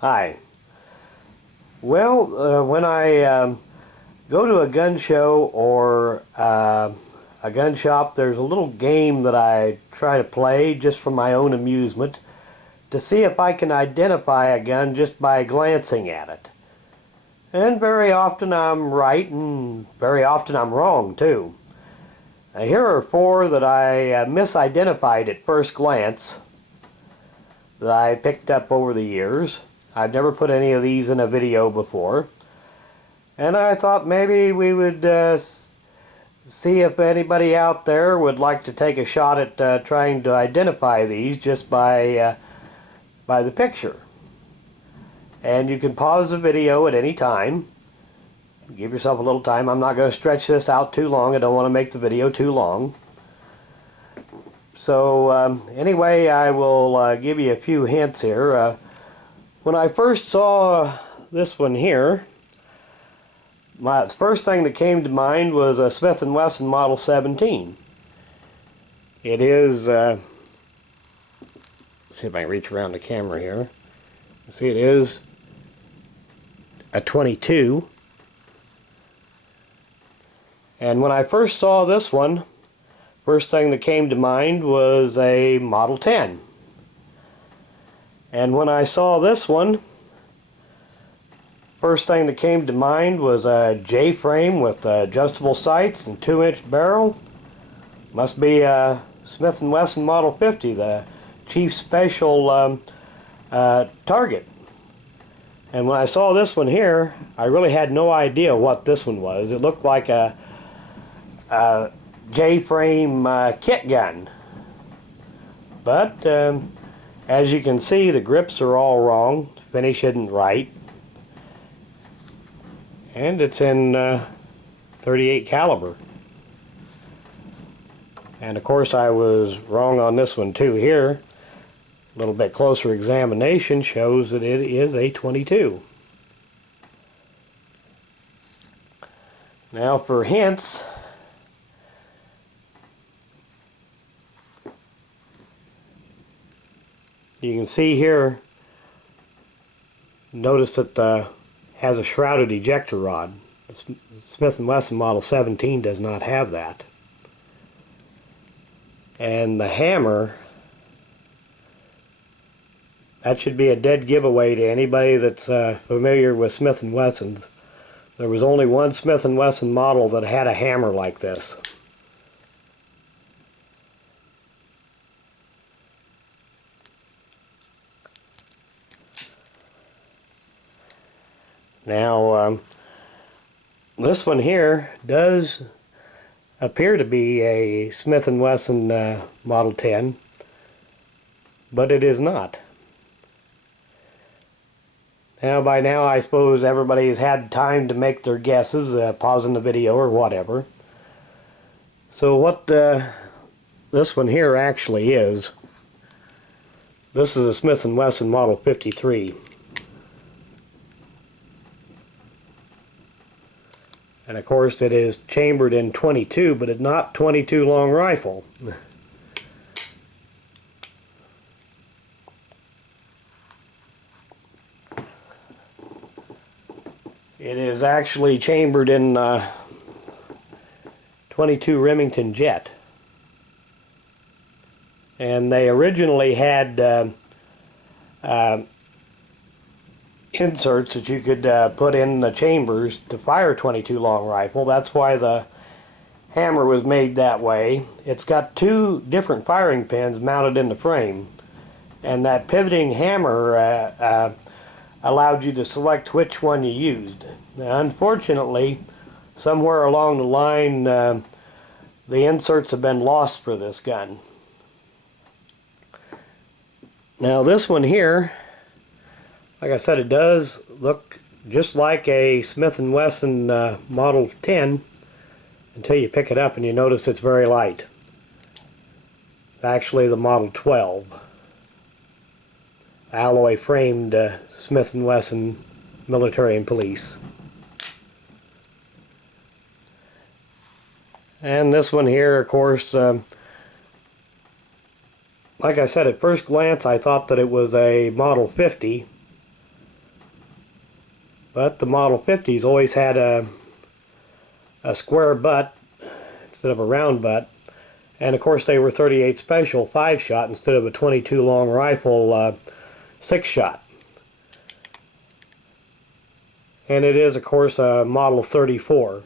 Hi. Well, when I go to a gun show or a gun shop, there's a little game that I try to play just for my own amusement to see if I can identify a gun just by glancing at it. And very often I'm right and very often I'm wrong too. Here are four that I misidentified at first glance that I picked up over the years. I've never put any of these in a video before, and I thought maybe we would see if anybody out there would like to take a shot at trying to identify these just by the picture. And you can pause the video at any time. Give yourself a little time. I'm not going to stretch this out too long. I don't want to make the video too long. So anyway, I will give you a few hints here. When I first saw this one here, the first thing that came to mind was a Smith & Wesson Model 17. It is, let's see if I can reach around the camera here. See, it is a 22. And when I first saw this one, first thing that came to mind was a Model 10. And when I saw this one, first thing that came to mind was a J-frame with adjustable sights and 2-inch barrel. Must be a Smith & Wesson Model 50, the Chief Special target. And when I saw this one here, I really had no idea what this one was. It looked like a J-frame kit gun. But as you can see, the grips are all wrong. The finish isn't right. And it's in 38 caliber. And of course I was wrong on this one too here. A little bit closer examination shows that it is a 22. Now for hints, you can see here, notice that has a shrouded ejector rod. The Smith & Wesson Model 17 does not have that. And the hammer, that should be a dead giveaway to anybody that's familiar with Smith & Wessons. There was only one Smith & Wesson model that had a hammer like this. Now, this one here does appear to be a Smith & Wesson Model 10, but it is not. Now, by now, I suppose everybody has had time to make their guesses, pausing the video or whatever. So what this one here actually is, this is a Smith & Wesson Model 53. And of course it is chambered in 22, but it's not 22 long rifle. It is actually chambered in 22 Remington Jet. And they originally had inserts that you could put in the chambers to fire 22 long rifle. That's why the hammer was made that way. It's got two different firing pins mounted in the frame, and that pivoting hammer allowed you to select which one you used. Now, unfortunately, somewhere along the line the inserts have been lost for this gun. Now this one here, like I said, it does look just like a Smith & Wesson Model 10 until you pick it up and you notice it's very light. It's actually the Model 12. Alloy framed Smith & Wesson Military and Police. And this one here, of course, like I said, at first glance I thought that it was a Model 50. But the Model 50s always had a square butt instead of a round butt. And of course they were 38 special 5-shot instead of a 22 long rifle 6-shot. And it is of course a Model 34.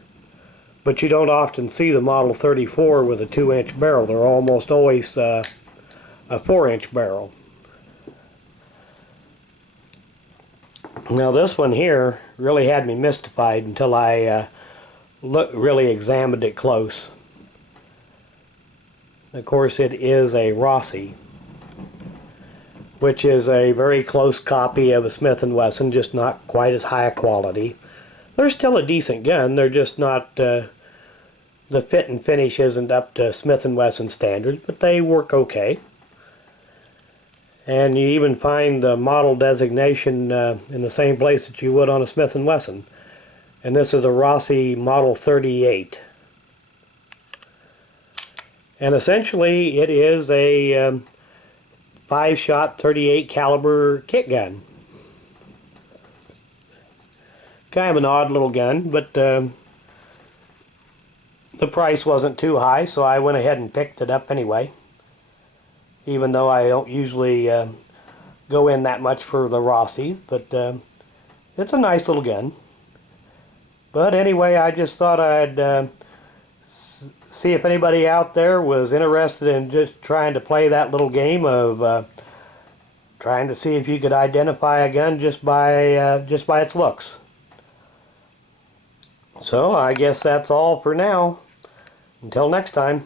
But you don't often see the Model 34 with a 2-inch barrel. They're almost always a 4-inch barrel. Now this one here really had me mystified until I really examined it close. Of course it is a Rossi, which is a very close copy of a Smith & Wesson, just not quite as high a quality. They're still a decent gun, they're just not, the fit and finish isn't up to Smith & Wesson standards, but they work okay. And you even find the model designation in the same place that you would on a Smith & Wesson. And this is a Rossi Model 38. And essentially it is a 5-shot 38 caliber kit gun. Kind of an odd little gun, but the price wasn't too high, so I went ahead and picked it up anyway. Even though I don't usually go in that much for the Rossis, but it's a nice little gun. But anyway, I just thought I'd see if anybody out there was interested in just trying to play that little game of trying to see if you could identify a gun just by its looks. So I guess that's all for now. Until next time.